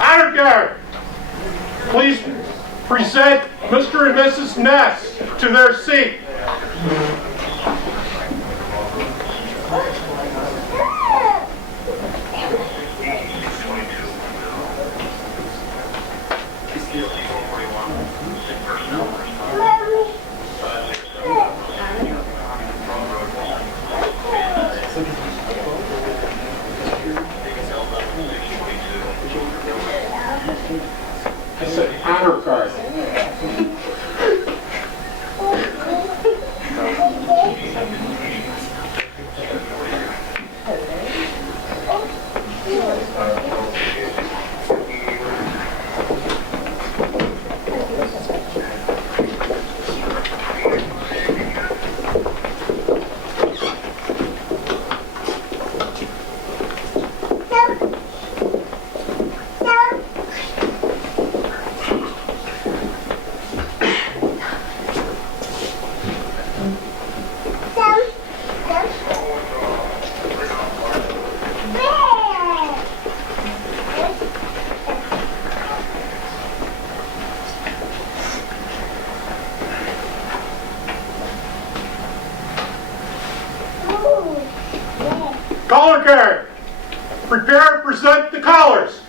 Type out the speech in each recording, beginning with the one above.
Honor Guard, please present Mr. and Mrs. Ness to their seat. I said honor card. Collar guard, prepare and present the collars.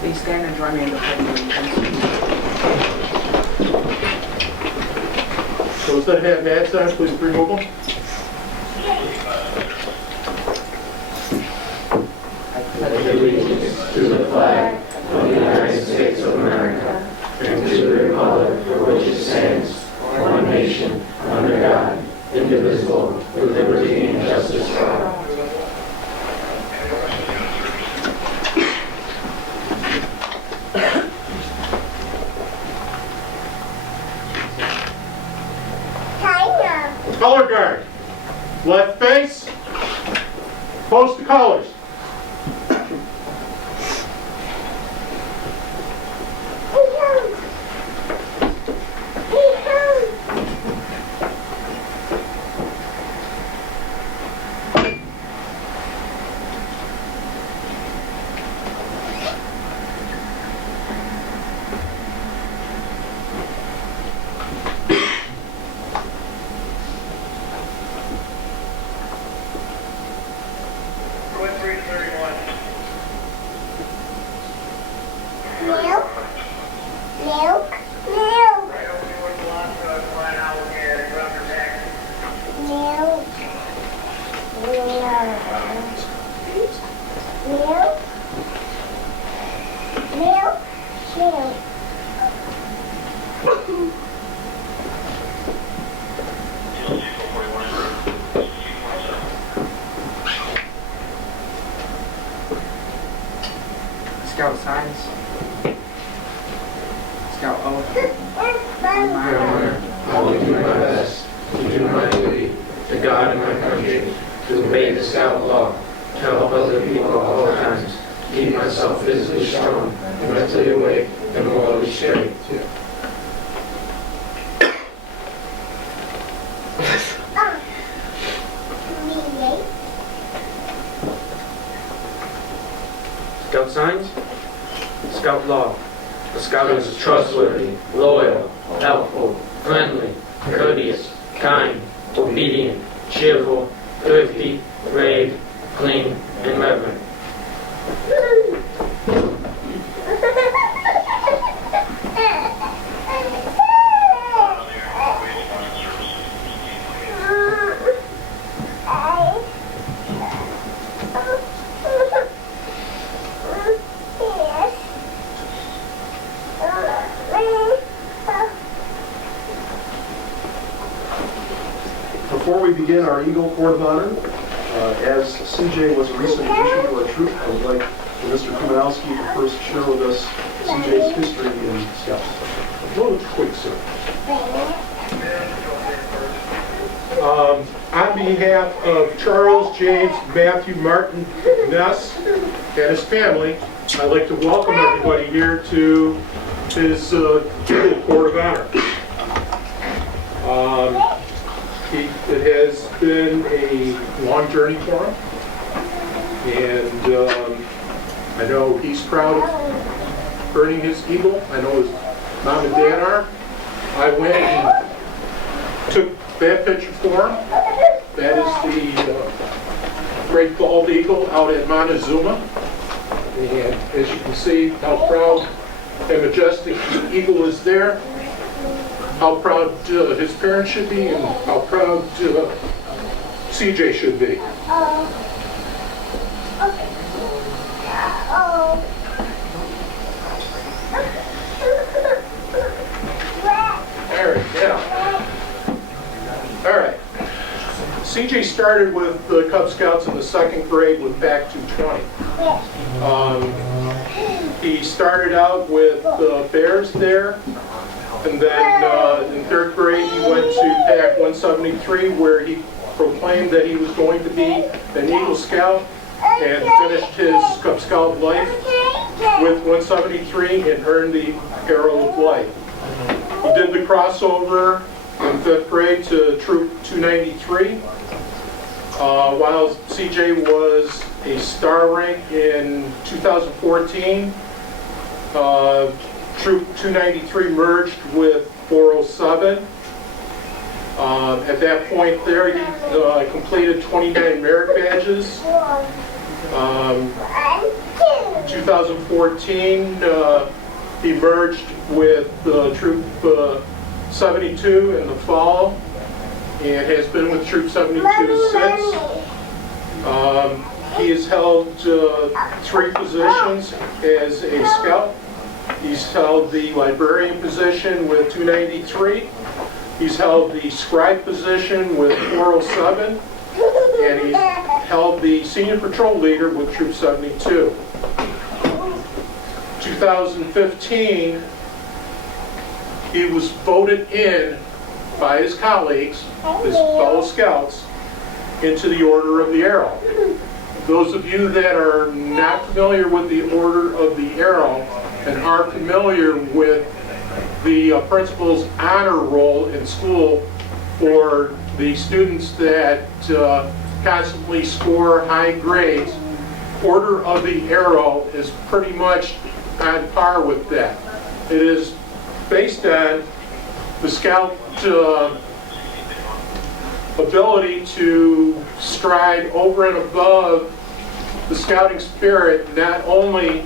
Please stand and join me in the pledge. So instead of having that signs, please remove them. Allegiance to the flag of the United States of America and to the republic for which it stands, one nation, under God, indivisible, with liberty and justice for all. Collar guard, left face, post the collars. Scout signs. Scout oath. My honor, I will do my best to do my duty to God and my country, to obey the Scout law, to help other people at all times, to keep myself physically strong, mentally awake, and morally straight. Scout signs? Scout law. The Scout is trustworthy, loyal, helpful, friendly, courteous, kind, obedient, cheerful, thrifty, brave, clean, and reverent. Before we begin our Eagle Court of Honor, as CJ was a recent addition to our troop, I would like for Mr. Kumanowski to first share with us CJ's history in Scouts. Real quick, sir. On behalf of Charles James Matthew Martin Ness and his family, I'd like to welcome everybody here to his Eagle Court of Honor. It has been a long journey for him, and I know he's proud of earning his Eagle. I know his mom and dad are. I went and took that picture for him. That is the Great Bald Eagle out at Montezuma. And as you can see how proud and majestic the eagle is there, how proud his parents should be, and how proud CJ should be. There, yeah. All right. CJ started with the Cub Scouts in the 2nd grade with Pac 220. He started out with Bears there, and then in 3rd grade he went to Pac 173, where he proclaimed that he was going to be an Eagle Scout, and finished his Cub Scout life with 173 and earned the Arrow of Light. He did the crossover in 5th grade to Troop 293. While CJ was a star rank in 2014, Troop 293 merged with 407. At that point there, he completed 29 merit badges. 2014, he merged with Troop 72 in the fall, and has been with Troop 72 since. He has held 3 positions as a scout. He's held the librarian position with 293. He's held the scribe position with 407. And he's held the senior patrol leader with Troop 72. 2015, he was voted in by his colleagues, his fellow scouts, into the Order of the Arrow. Those of you that are not familiar with the Order of the Arrow and are familiar with the principal's honor roll in school for the students that constantly score high grades, Order of the Arrow is pretty much on par with that. It is based on the scout ability to stride over and above the scouting spirit, not only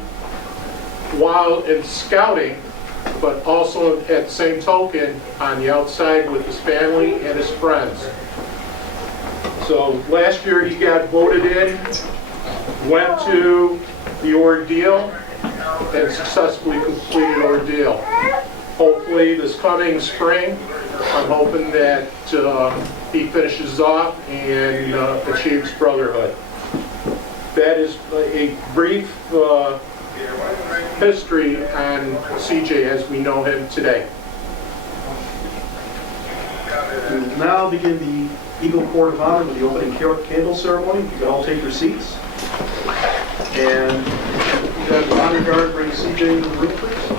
while in scouting, but also at the same token on the outside with his family and his friends. So last year he got voted in, went to the ordeal, and successfully completed ordeal. Hopefully this coming spring, I'm hoping that he finishes off and achieves brotherhood. That is a brief history on CJ as we know him today. We will now begin the Eagle Court of Honor with the opening candle ceremony. You can all take your seats. And you have the honor guard bring CJ into the room, please.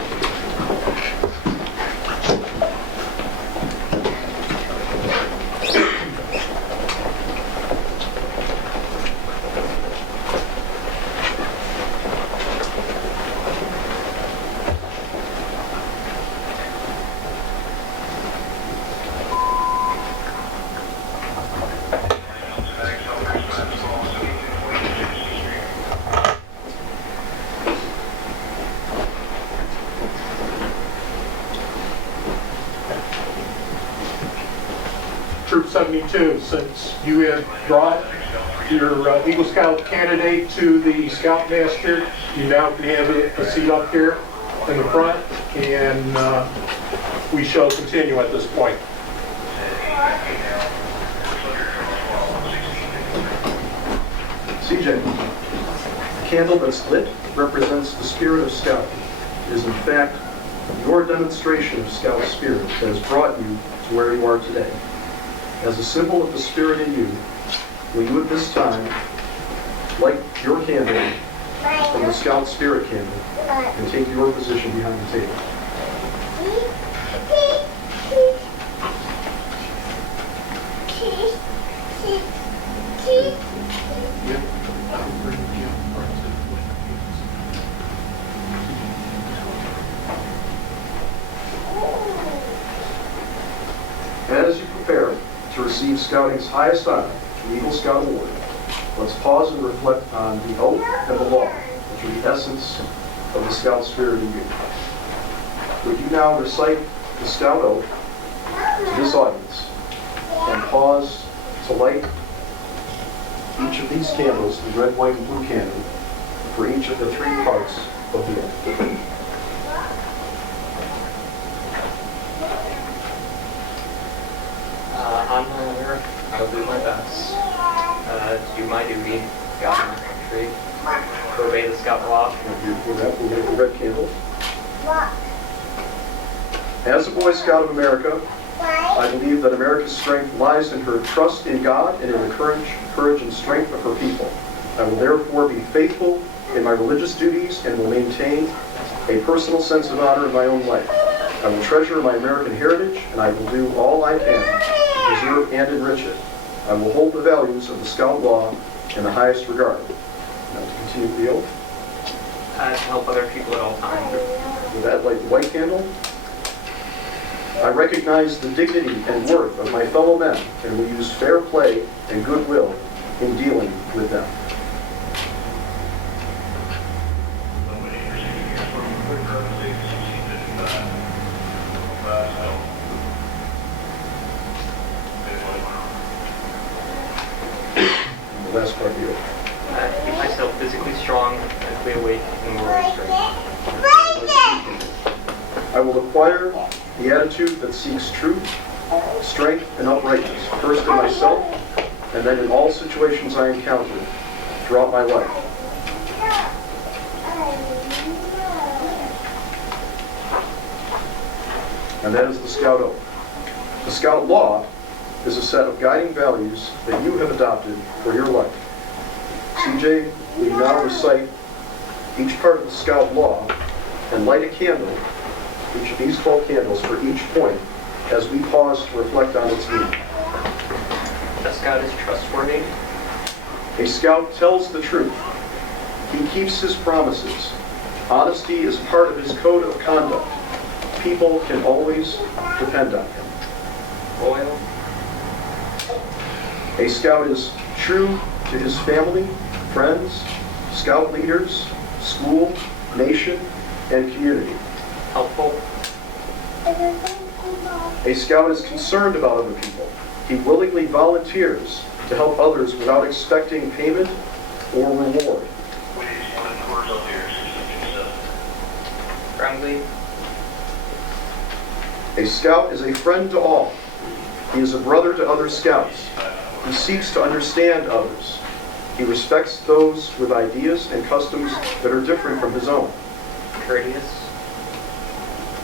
Troop 72, since you have brought your Eagle Scout candidate to the Scoutmaster, you now can have a seat up here in the front, and we shall continue at this point. CJ, the candle that's lit represents the spirit of Scouting. It is in fact your demonstration of Scout spirit that has brought you to where you are today. As a symbol of the spirit in you, will you at this time light your candle from the Scout spirit candle and take your position behind the table? As you prepare to receive Scouting's highest honor, the Eagle Scout Award, let's pause and reflect on the oath and the law, which are the essence of the Scout spirit in you. Would you now recite the Scout oath to this audience and pause to light each of these candles, the red, white, and blue candle, for each of the three parts of the oath. On my honor, I will do my best to do my duty, God and my country, to obey the Scout law. With that, we'll make the red candle. As a Boy Scout of America, I believe that America's strength lies in her trust in God and in the courage and strength of her people. I will therefore be faithful in my religious duties and will maintain a personal sense of honor in my own life. I will treasure my American heritage, and I will do all I can to preserve and enrich it. I will hold the values of the Scout law in the highest regard. Now to continue the oath. To help other people at all times. With that, light the white candle. I recognize the dignity and worth of my fellow men and will use fair play and goodwill in dealing with them. The last part of the oath. Keep myself physically strong, mentally awake, and morally straight. I will acquire the attitude that seeks truth, strength, and uprightness, first in myself, and then in all situations I encounter throughout my life. And that is the Scout Oath. The Scout Law is a set of guiding values that you have adopted for your life. CJ, will you now recite each part of the Scout Law and light a candle, each of these 12 candles for each point, as we pause to reflect on its meaning. A Scout is trustworthy. A Scout tells the truth. He keeps his promises. Honesty is part of his code of conduct. People can always depend on him. Loyal. A Scout is true to his family, friends, Scout leaders, school, nation, and community. Helpful. A Scout is concerned about other people. He willingly volunteers to help others without expecting payment or reward. Friendly. A Scout is a friend to all. He is a brother to other Scouts. He seeks to understand others. He respects those with ideas and customs that are different from his own. Courteous.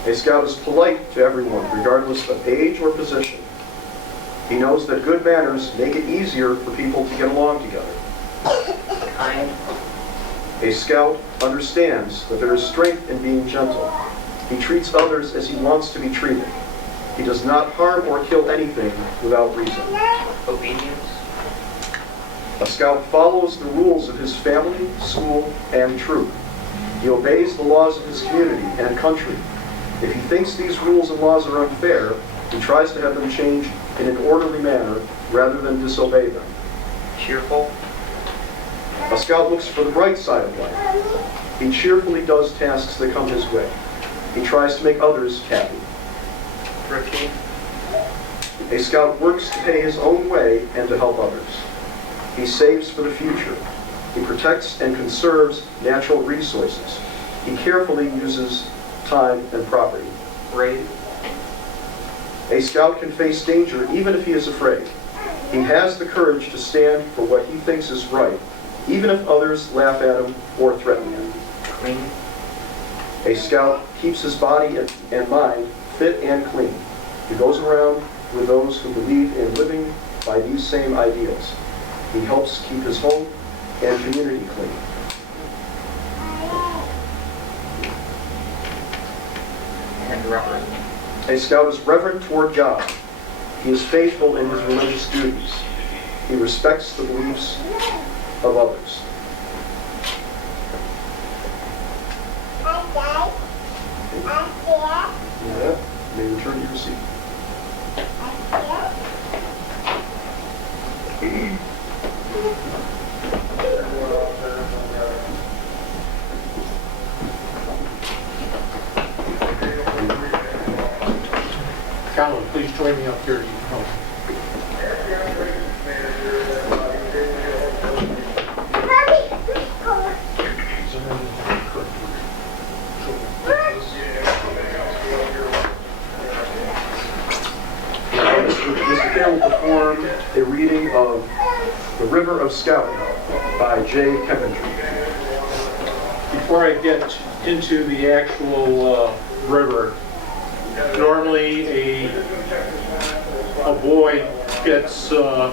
A Scout is polite to everyone, regardless of age or position. He knows that good manners make it easier for people to get along together. Kind. A scout understands that there is strength in being gentle. He treats others as he wants to be treated. He does not harm or kill anything without reason. Obedience. A scout follows the rules of his family, school, and troop. He obeys the laws of his community and country. If he thinks these rules and laws are unfair, he tries to have them changed in an orderly manner rather than disobey them. Cheerful. A scout looks for the bright side of life. He cheerfully does tasks that come his way. He tries to make others happy. Thrifty. A scout works to pay his own way and to help others. He saves for the future. He protects and conserves natural resources. He carefully uses time and property. Brave. A scout can face danger even if he is afraid. He has the courage to stand for what he thinks is right, even if others laugh at him or threaten him. Clean. A scout keeps his body and mind fit and clean. He goes around with those who believe in living by these same ideals. He helps keep his home and community clean. And reverent. A scout is reverent toward God. He is faithful in his religious duties. He respects the beliefs of others. Yeah, you may return to your seat. Colin, please join me up here. Mr. Fair will perform a reading of The River of Scouting by Jay Kempentry. Before I get into the actual river, normally a boy gets the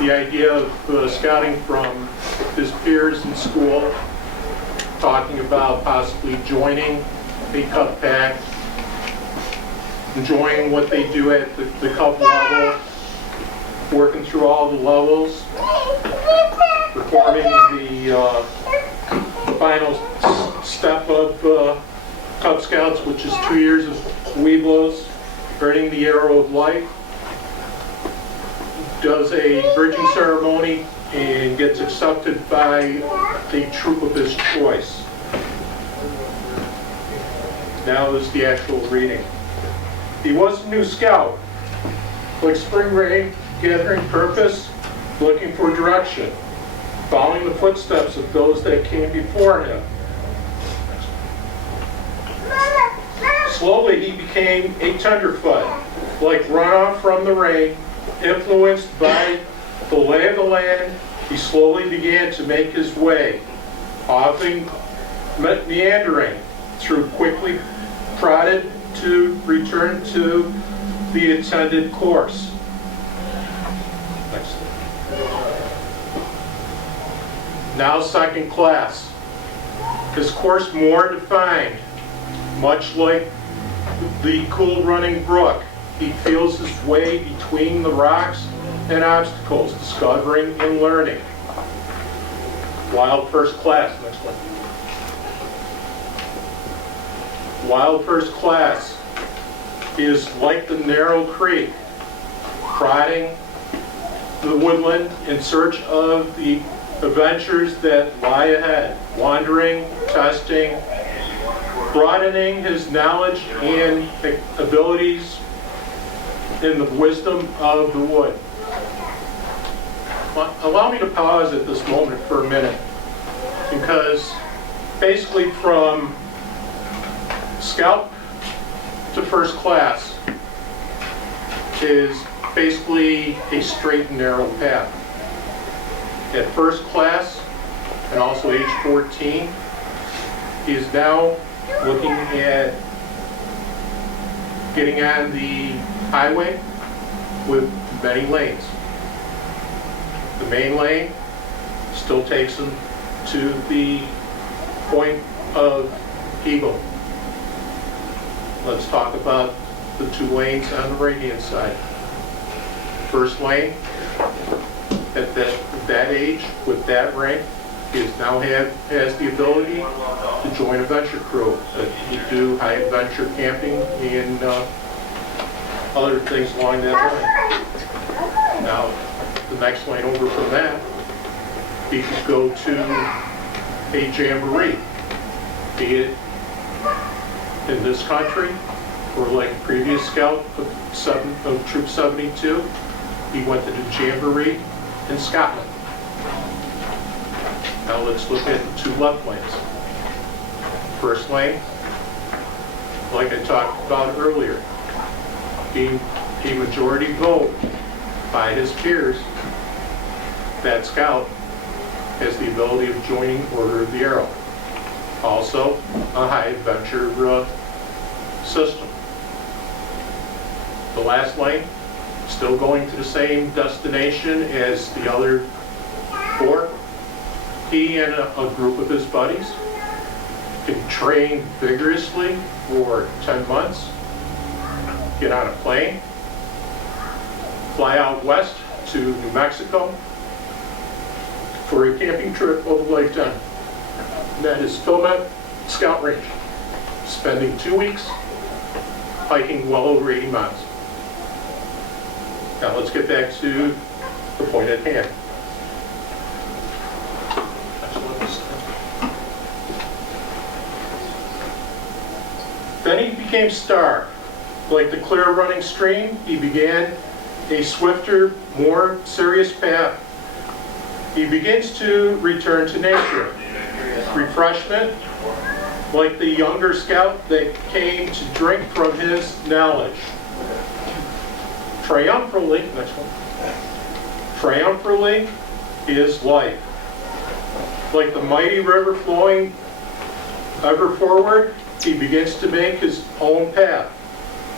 idea of scouting from his peers in school, talking about possibly joining a Cub pack, enjoying what they do at the Cub level, working through all the levels, performing the final step of Cub Scouts, which is 2 years of Weeblos, earning the Arrow of Life, does a bridging ceremony, and gets accepted by a troop of his choice. Now is the actual reading. He was a new scout, like spring rain, gathering purpose, looking for direction, following the footsteps of those that came before him. Slowly he became a tenderfoot, like runoff from the rain, influenced by the lay of the land. He slowly began to make his way, often meandering through quickly prodded to return to the intended course. Next. Now second class. His course more defined, much like the cool running brook. He feels his way between the rocks and obstacles, discovering and learning. Wild first class. Next one. Wild first class is like the narrow creek, prodding the woodland in search of the adventures that lie ahead, wandering, testing, broadening his knowledge and abilities in the wisdom of the wood. Allow me to pause at this moment for a minute, because basically from scout to first class is basically a straight and narrow path. At first class, and also age 14, he is now looking at getting on the highway with many lanes. The main lane still takes them to the point of Eagle. Let's talk about the 2 lanes on the right-hand side. First lane, at that age, with that rank, has the ability to join a venture crew. You do high adventure camping and other things along that line. Now, the next lane over from that, he could go to a jamboree, be it in this country or like previous scout of Troop 72, he went to the jamboree in Scotland. Now let's look at the 2 left lanes. First lane, like I talked about earlier, being a majority vote by his peers, that scout has the ability of joining Order of the Arrow. Also, a high adventure system. The last lane, still going to the same destination as the other 4. He and a group of his buddies can train vigorously for 10 months, get on a plane, fly out west to New Mexico for a camping trip of a lifetime. And that is Philmet Scout Range, spending 2 weeks hiking well over 80 miles. Now let's get back to the point at hand. Then he became Star. Like the clear running stream, he began a swifter, more serious path. He begins to return to nature. Refreshment, like the younger scout that came to drink from his knowledge. Triumphantly, next one. Triumphantly is life. Like the mighty river flowing ever forward, he begins to make his own path.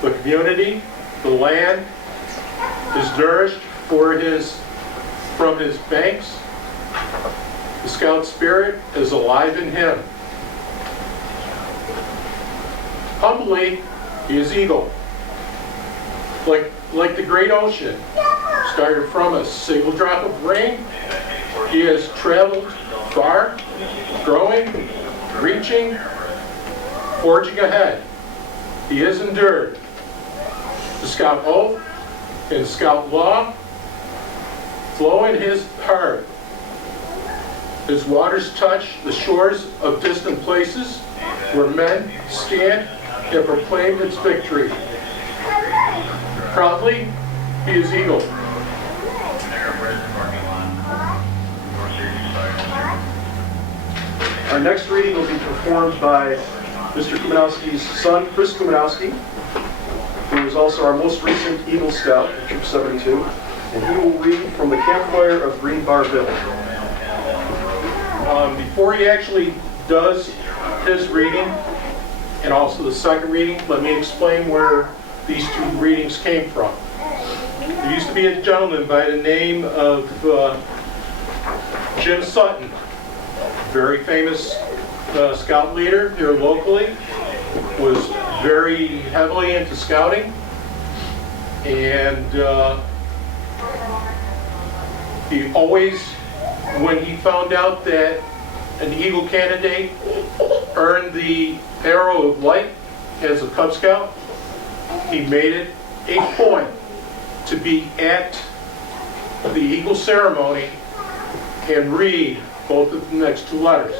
The community, the land, is nourished from his banks. The scout spirit is alive in him. Humbly, he is Eagle. Like the great ocean, started from a single drop of rain, he has traveled far, growing, reaching, forging ahead. He has endured the scout oath and scout law flow in his heart. His waters touch the shores of distant places where men stand and proclaim its victory. Proudly, he is Eagle. Our next reading will be performed by Mr. Kumanowski's son, Chris Kumanowski, who is also our most recent Eagle Scout, Troop 72, and he will read from the Campfire of Green Bar Hill. Before he actually does his reading, and also the second reading, let me explain where these 2 readings came from. There used to be a gentleman by the name of Jim Sutton, very famous scout leader here locally, was very heavily into scouting, and he always, when he found out that an Eagle candidate earned the Arrow of Light as a Cub Scout, he made it a point to be at the Eagle ceremony and read both of the next 2 letters.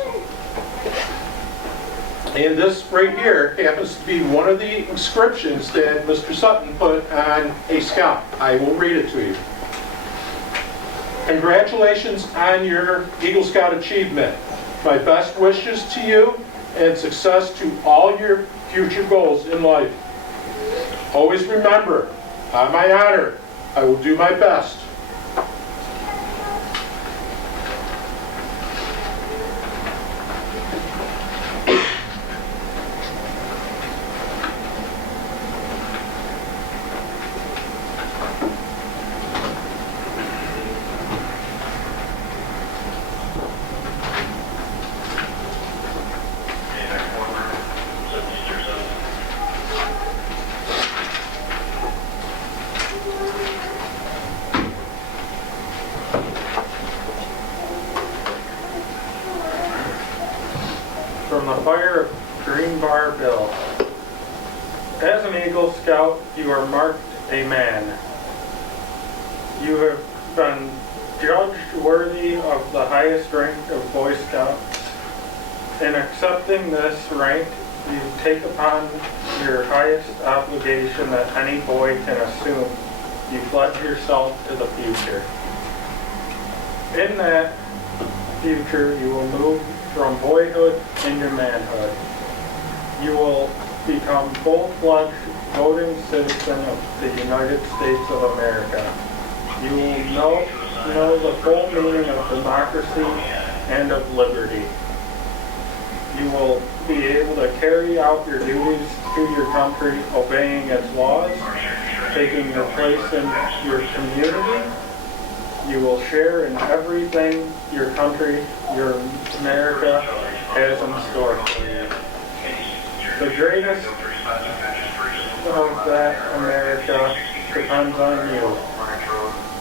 And this right here happens to be one of the inscriptions that Mr. Sutton put on a scout. I will read it to you. Congratulations on your Eagle Scout achievement. My best wishes to you and success to all your future goals in life. Always remember, on my honor, I will do my best. Scout, you are marked a man. You have been judged worthy of the highest rank of Boy Scouts. In accepting this rank, you take upon your highest obligation that any boy can assume. You pledge yourself to the future. In that future, you will move from boyhood into manhood. You will become full-fledged voting citizen of the United States of America. You will know the full meaning of democracy and of liberty. You will be able to carry out your duties to your country, obeying its laws, taking your place in your community. You will share in everything your country, your America, has in store for you. The greatest of that America depends on you.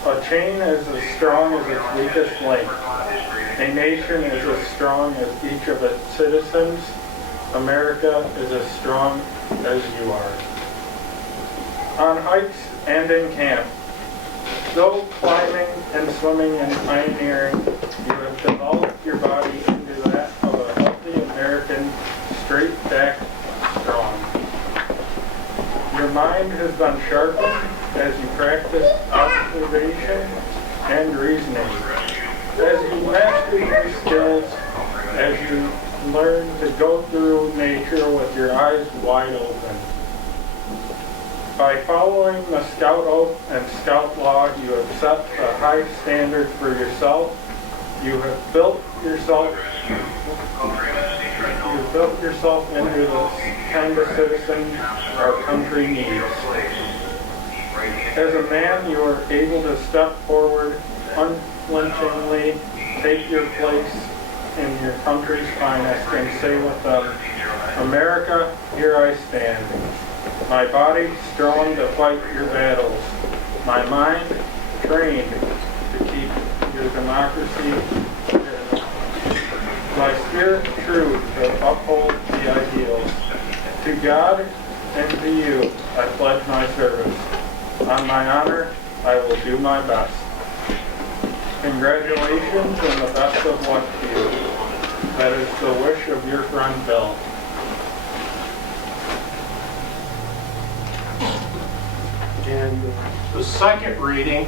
A chain is as strong as its weakest link. A nation is as strong as each of its citizens. America is as strong as you are. On hikes and in camp, though climbing and swimming and pioneering, you have developed your body into that of a healthy American, straight-backed strong. Your mind has been sharpened as you practice observation and reasoning. As you master these skills, as you learn to go through nature with your eyes wide open. By following the Scout Oath and Scout Law, you have set a high standard for yourself. You have built yourself into the kind of citizen our country needs. As a man, you are able to step forward unflinchingly, take your place in your country's finest, and say with them, America, here I stand. My body strong to fight your battles. My mind trained to keep your democracy. My spirit true to uphold the ideals. To God and to you, I pledge my service. On my honor, I will do my best. Congratulations and the best of luck to you. That is the wish of your friend Bill. And the second reading,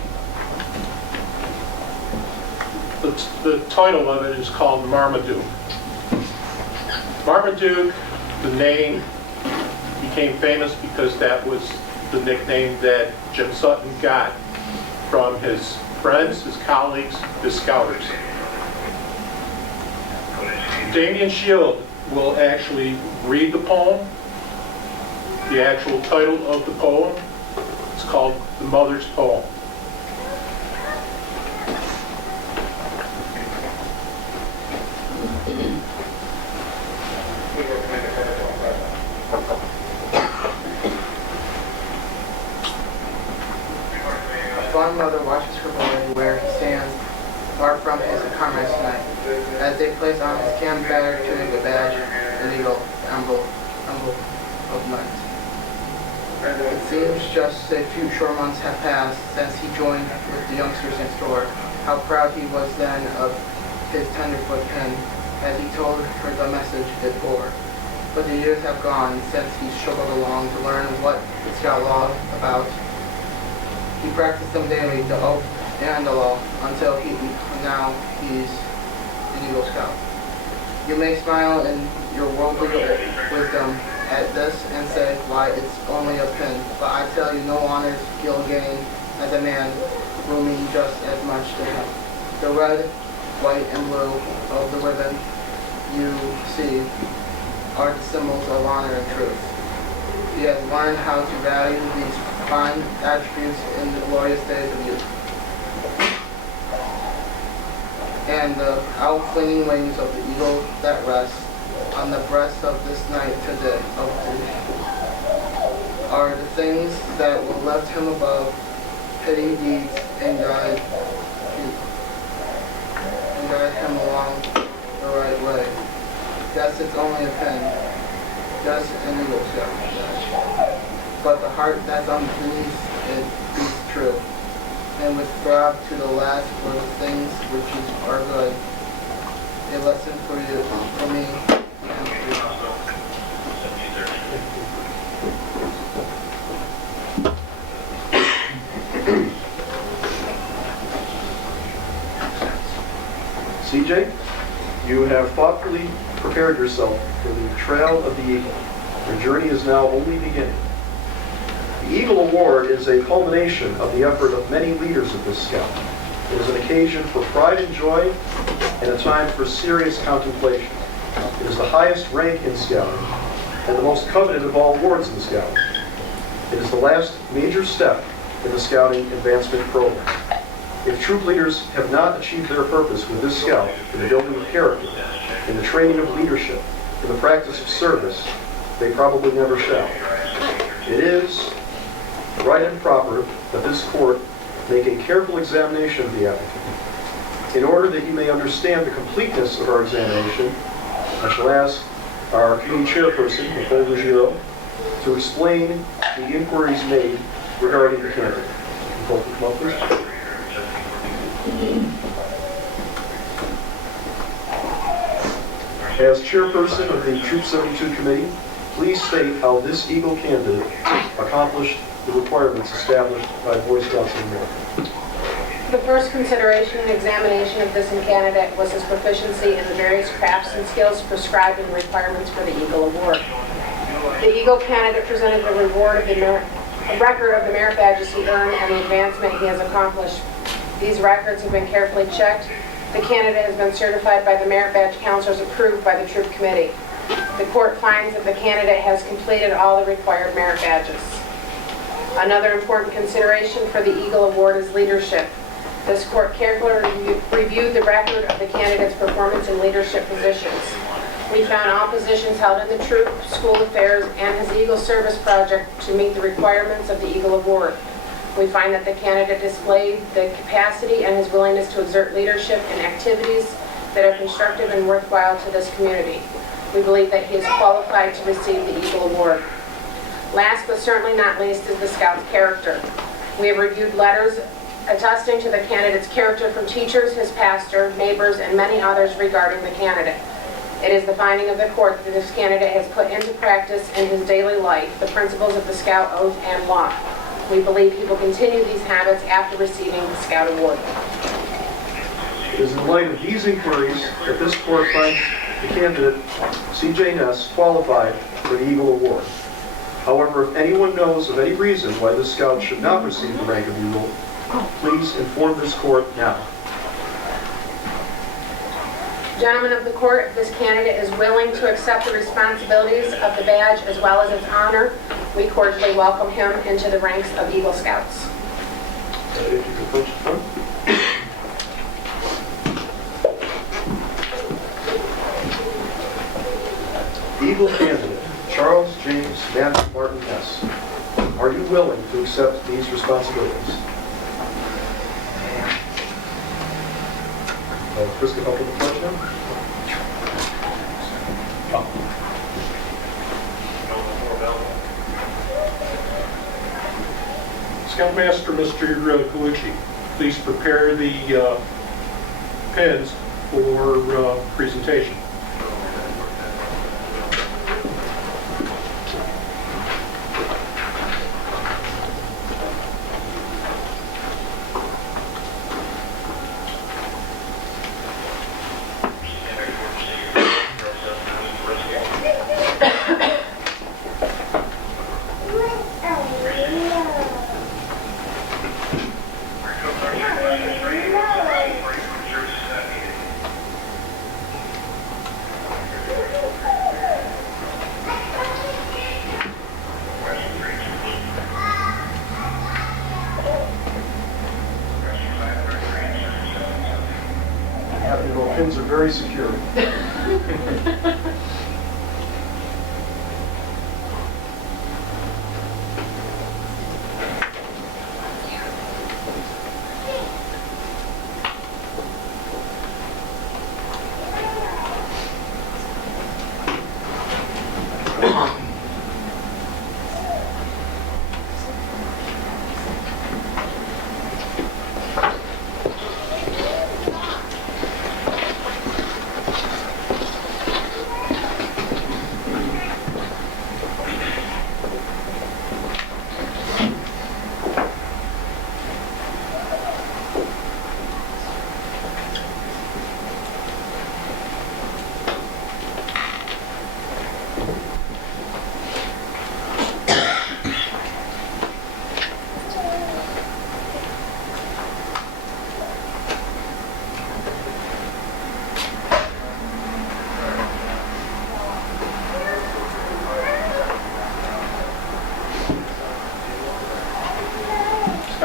the title of it is called Marmaduke. Marmaduke, the name, became famous because that was the nickname that Jim Sutton got from his friends, his colleagues, his scouters. Damian Shield will actually read the poem. The actual title of the poem is called The Mother's Poem. A fond mother watches her boy where he stands, far from his comrades tonight, as they place on his camp-battered tunic a badge, an eagle, emblem of might. It seems just a few short months have passed since he joined with the youngsters next door. How proud he was then of his tenderfoot pen, as he told her the message it bore. But the years have gone since he struggled along to learn what the Scout Law about. He practiced them daily, the oath and the law, until now he's an Eagle Scout. You may smile in your worldly wisdom at this and say, why, it's only a pin. But I tell you, no honors he'll gain as a man will mean just as much to him. The red, white, and blue of the ribbon you see are the symbols of honor and truth. He has learned how to value these fine attributes in the glorious days of youth. And the outflinging wings of the eagle that rests on the breast of this night today are the things that will lift him above petty deeds and guide him along the right way. Yes, it's only a pen. Just an Eagle Scout. but the heart that's unpleased it beats true, and with throb to the last for the things which are good. A lesson for you, for me, and for you. CJ, you have thoughtfully prepared yourself for the trail of the Eagle. Your journey is now only beginning. The Eagle Award is a culmination of the effort of many leaders of this Scout. It is an occasion for pride and joy and a time for serious contemplation. It is the highest rank in Scouting and the most coveted of all awards in Scouting. It is the last major step in the Scouting Advancement Program. If troop leaders have not achieved their purpose with this Scout in the building of character, in the training of leadership, in the practice of service, they probably never shall. It is right and proper that this court make a careful examination of the applicant. In order that you may understand the completeness of our examination, I shall ask our committee chairperson, Nicole Ruggiero, to explain the inquiries made regarding the candidate. Nicole, come up, please. As chairperson of the Troop 72 Committee, please state how this Eagle candidate accomplished the requirements established by Boy Scouts of America. The first consideration and examination of this candidate was his proficiency in the various crafts and skills prescribed in the requirements for the Eagle Award. The Eagle candidate presented the reward of a record of the merit badges he earned and the advancement he has accomplished. These records have been carefully checked. The candidate has been certified by the merit badge counselors approved by the troop committee. The court finds that the candidate has completed all the required merit badges. Another important consideration for the Eagle Award is leadership. This court carefully reviewed the record of the candidate's performance in leadership positions. We found all positions held in the troop, school affairs, and his Eagle Service Project to meet the requirements of the Eagle Award. We find that the candidate displayed the capacity and his willingness to exert leadership in activities that are constructive and worthwhile to this community. We believe that he is qualified to receive the Eagle Award. Last but certainly not least is the Scout's character. We have reviewed letters attesting to the candidate's character from teachers, his pastor, neighbors, and many others regarding the candidate. It is the finding of the court that this candidate has put into practice in his daily life the principles of the Scout Oath and Law. We believe he will continue these habits after receiving the Scout Award. It is in light of these inquiries that this court finds the candidate, C.J. Ness, qualified for the Eagle Award. However, if anyone knows of any reason why this Scout should not receive the rank of Eagle, please inform this court now. Gentlemen of the court, this candidate is willing to accept the responsibilities of the badge as well as its honor. We cordially welcome him into the ranks of Eagle Scouts. If you could approach the front. Eagle candidate, Charles James Matthew Martin Ness. Are you willing to accept these responsibilities? Chris, can help with the pledge now? Scoutmaster Mr. Colucci, please prepare the pins for presentation. The pins are very secure.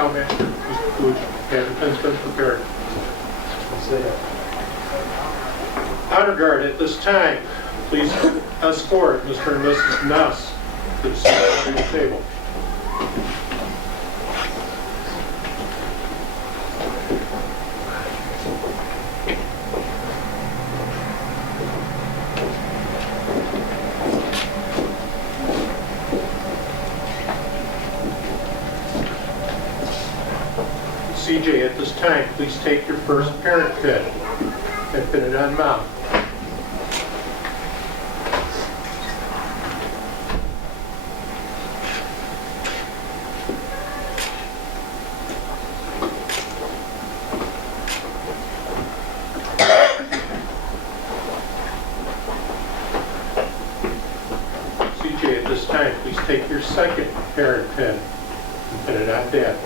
Scoutmaster, Mr. Pooch, have the pens been prepared? Say it. Honor Guard, at this time, please escort Mr. and Mrs. Ness to the ceremonial table. CJ, at this time, please take your first parent pin and pin it on Mom. CJ, at this time, please take your second parent pin and pin it on Dad.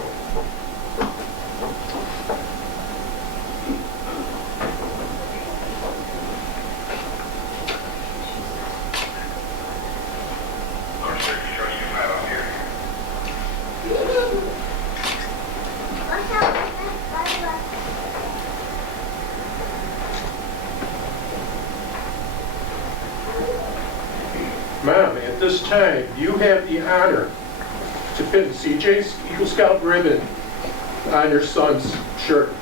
Mom, at this time, you have the honor to pin CJ's Eagle Scout ribbon on your son's shirt.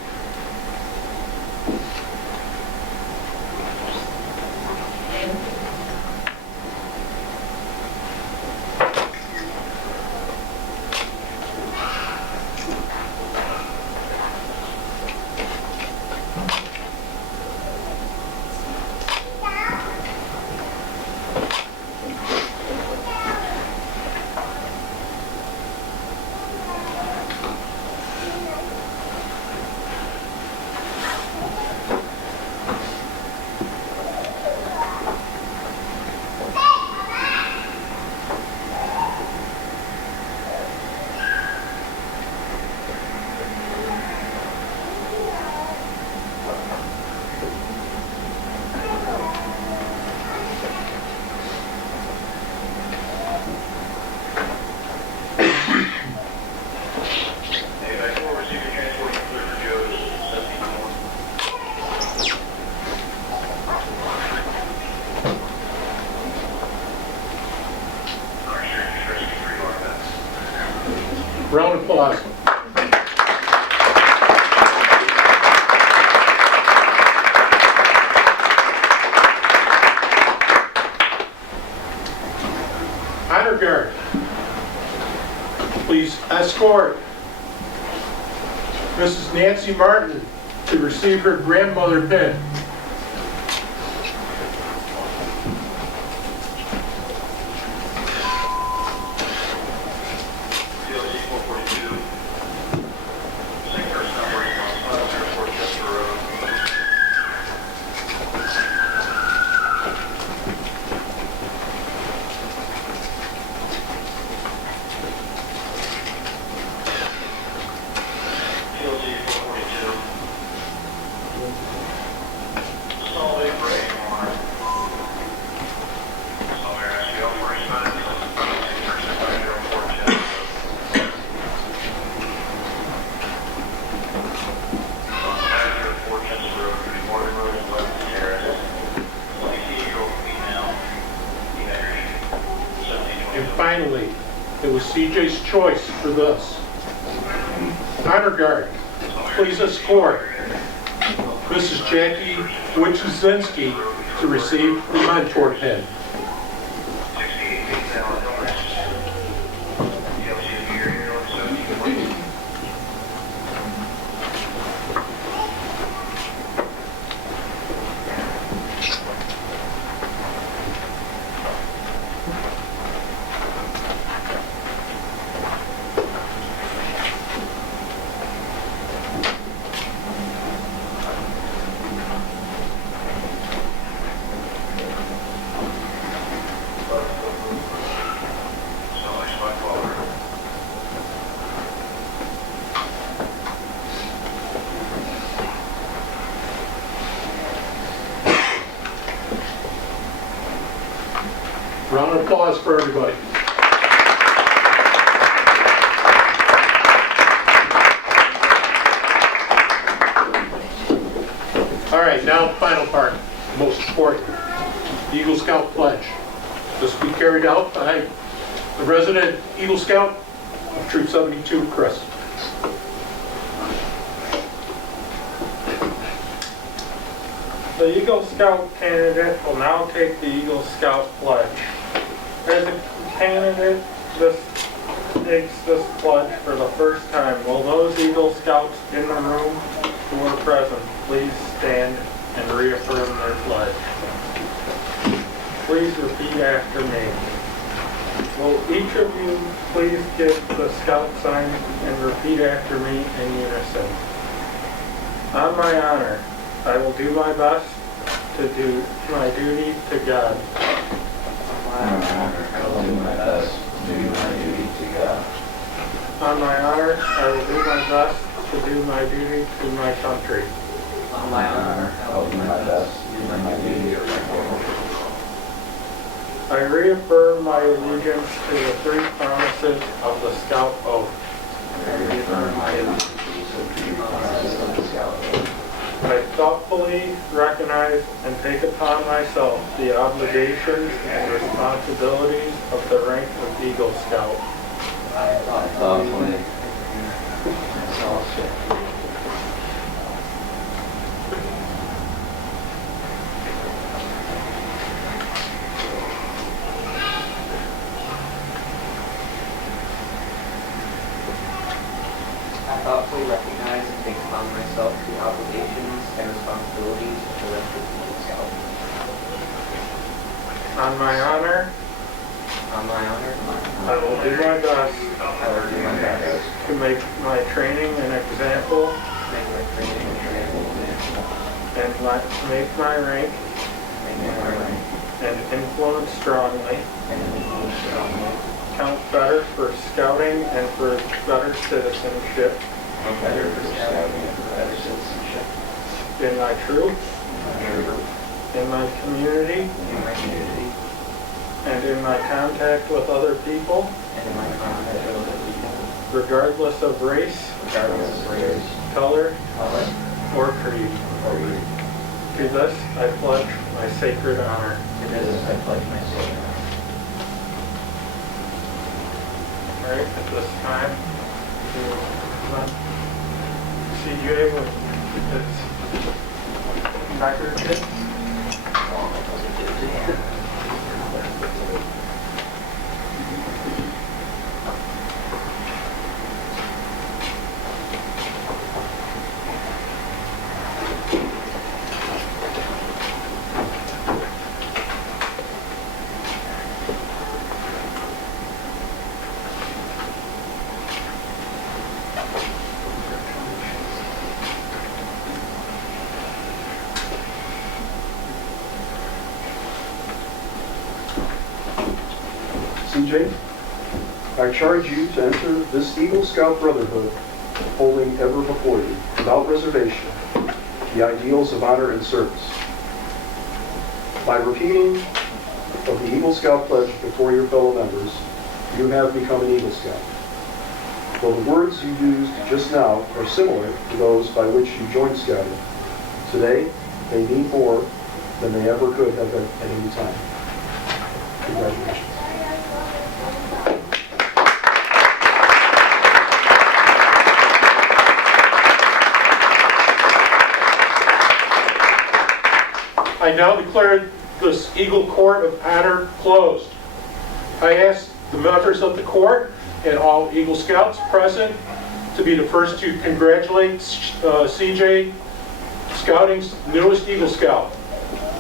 Round of applause. Honor Guard, please escort Mrs. Nancy Martin to receive her grandmother pin. And finally, it was CJ's choice for this. Honor Guard, please escort Mrs. Jackie Wojcinski to receive the mentor pin. Round of applause for everybody. most important, the Eagle Scout Pledge. This will be carried out by the resident Eagle Scout of Troop 72, Chris. The Eagle Scout candidate will now take the Eagle Scout pledge. As a candidate takes this pledge for the first time, will those Eagle Scouts in the room who are present please stand and reaffirm their pledge? Please repeat after me. Will each of you please give the Scout sign and repeat after me in unison? On my honor, I will do my best to do my duty to God. On my honor, I will do my best to do my duty to God. On my honor, I will do my best to do my duty to my country. On my honor, I will do my best to do my duty to my country. I reaffirm my allegiance to the three promises of the Scout Oath. I reaffirm my allegiance to the three promises of the Scout Oath. I thoughtfully recognize and take upon myself the obligations and responsibilities of the rank of Eagle Scout. I thoughtfully recognize and take upon myself the obligations and responsibilities of the rest of the Eagle Scout. On my honor, I will do my best to make my training an example and make my rank and influence strongly count better for scouting and for better citizenship in my troop, in my community, and in my contact with other people, regardless of race, color, or creed. To this I pledge my sacred honor. All right, at this time, CJ with his record kit. CJ, I charge you to enter this Eagle Scout Brotherhood, holding ever before you, without reservation, the ideals of honor and service. By repeating of the Eagle Scout Pledge before your fellow members, you have become an Eagle Scout. Though the words you used just now are similar to those by which you joined Scouting, today they mean more than they ever could have at any time. Congratulations. I now declare this Eagle Court of Honor closed. I ask the members of the court and all Eagle Scouts present to be the first to congratulate CJ, Scouting's newest Eagle Scout.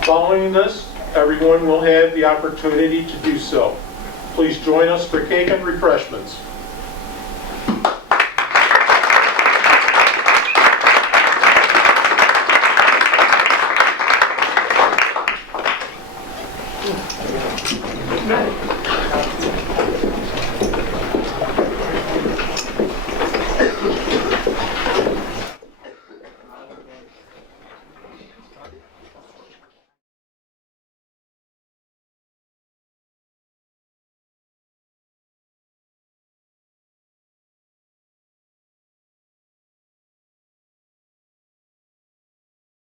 Following this, everyone will have the opportunity to do so. Please join us for cake and refreshments.